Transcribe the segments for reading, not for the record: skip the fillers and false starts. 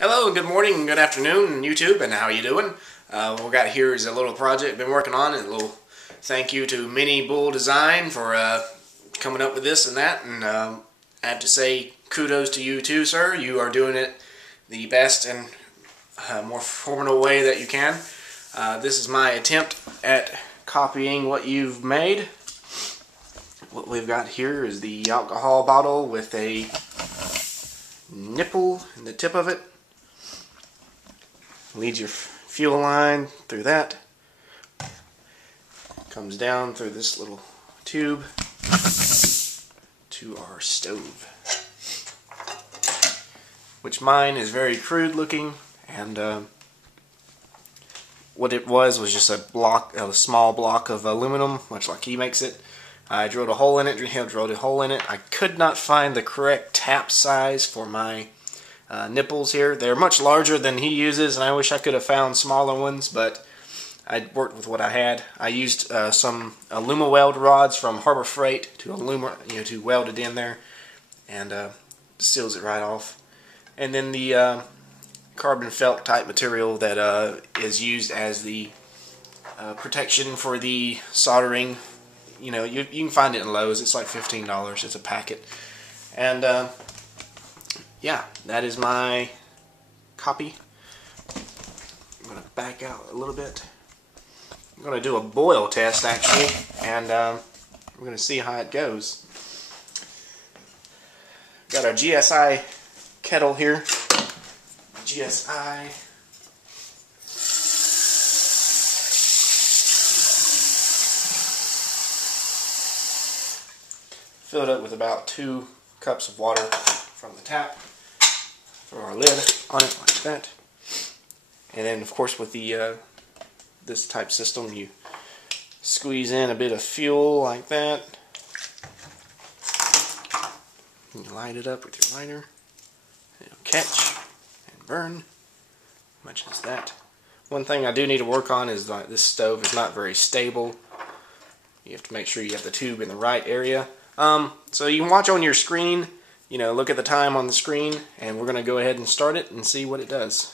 Hello, and good morning, and good afternoon, YouTube, and how you doing? What we got here is a little project I've been working on, and a little thank you to Minibulldesign for coming up with this and that, and I have to say kudos to you too, sir. You are doing it the best and more formidable way that you can. This is my attempt at copying what you've made. What we've got here is the alcohol bottle with a nipple in the tip of it. Leads your fuel line through that. Comes down through this little tube to our stove. Which mine is very crude looking, and what it was just a small block of aluminum, much like he makes it. I drilled a hole in it, drilled a hole in it. I could not find the correct tap size for my nipples here. They're much larger than he uses, and I wish I could have found smaller ones, but I worked with what I had. I used some Aluma-Weld rods from Harbor Freight to to weld it in there, and seals it right off. And then the carbon felt type material that is used as the protection for the soldering. You know, you can find it in Lowe's. It's like $15. It's a packet, and yeah, that is my copy. I'm going to back out a little bit. I'm going to do a boil test actually, and we're going to see how it goes. Got our GSI kettle here. GSI. Filled up with about 2 cups of water from the tap. Throw our lid on it like that, and then of course with the this type system you squeeze in a bit of fuel like that. You light it up with your lighter. It'll catch and burn, much as that. One thing I do need to work on is that this stove is not very stable. You have to make sure you have the tube in the right area. So you can watch on your screen. You know, look at the time on the screen, and we're going to go ahead and start it and see what it does.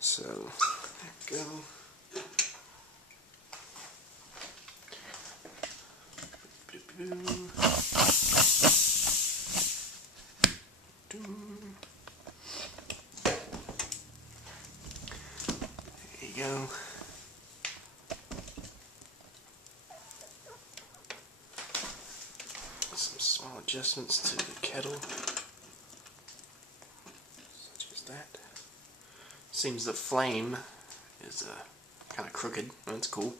So, there we go. There you go. Some small adjustments to the kettle, such as that. Seems the flame is kind of crooked. That's cool.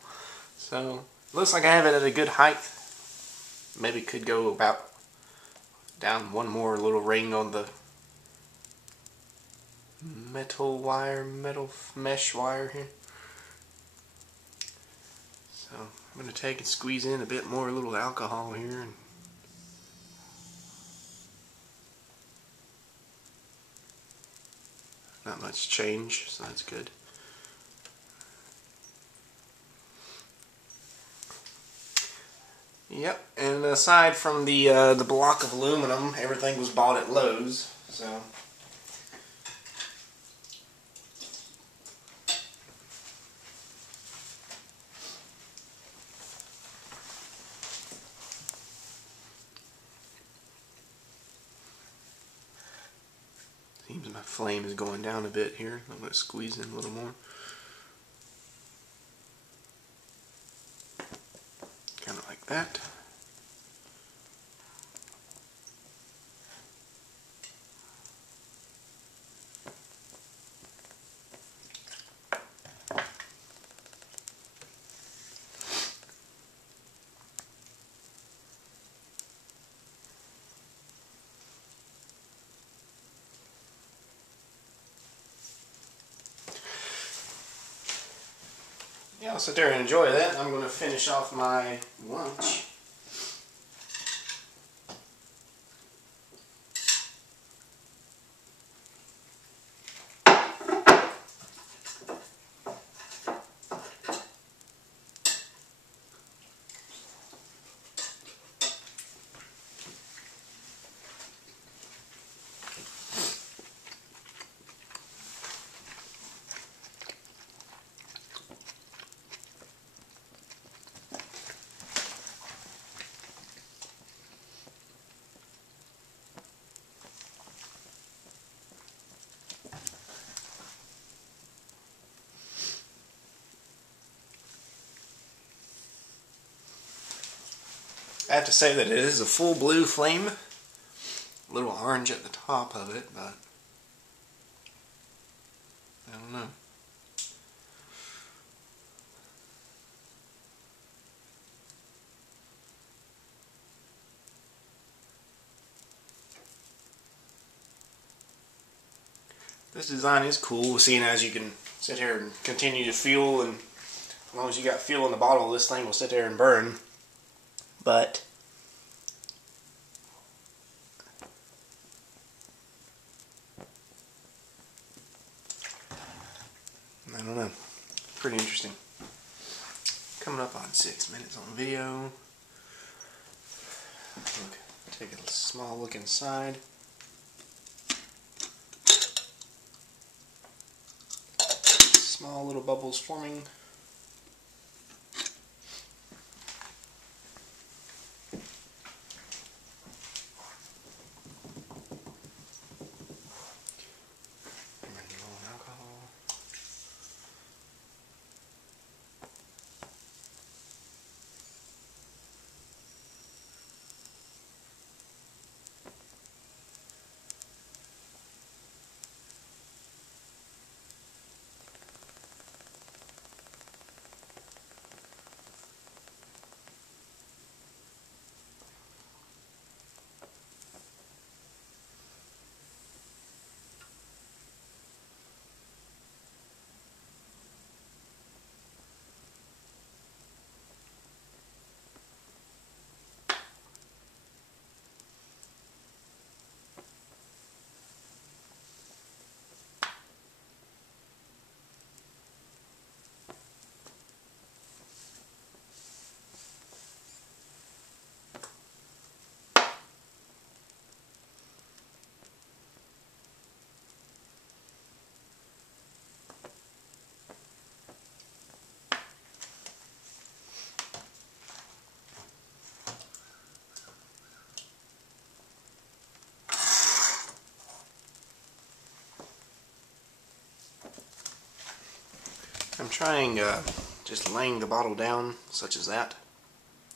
So looks like I have it at a good height. Maybe could go about down one more little ring on the metal mesh wire here. So I'm going to take and squeeze in a bit more little alcohol here. And not much change, so that's good. Yep, and aside from the block of aluminum, everything was bought at Lowe's, so. Seems my flame is going down a bit here. I'm going to squeeze in a little more. Kind of like that. Yeah, I'll sit there and enjoy that. I'm going to finish off my lunch. I have to say that it is a full blue flame. A little orange at the top of it, but I don't know. This design is cool, seeing as you can sit here and continue to fuel, and as long as you got fuel in the bottle, this thing will sit there and burn. But I don't know. Pretty interesting. Coming up on 6 minutes on video. Look, take a small look inside. Small little bubbles forming. I'm trying just laying the bottle down, such as that.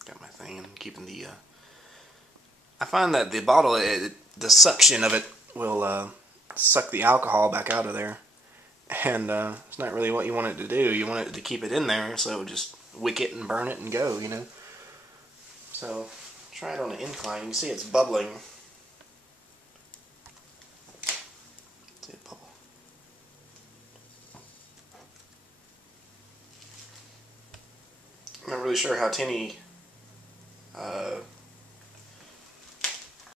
Got my thing and keeping the... I find that the bottle, the suction of it will suck the alcohol back out of there. And it's not really what you want it to do. You want it to keep it in there so it would just wick it and burn it and go, you know. So, try it on an incline. You can see it's bubbling. See it bubble. I'm not really sure how tinny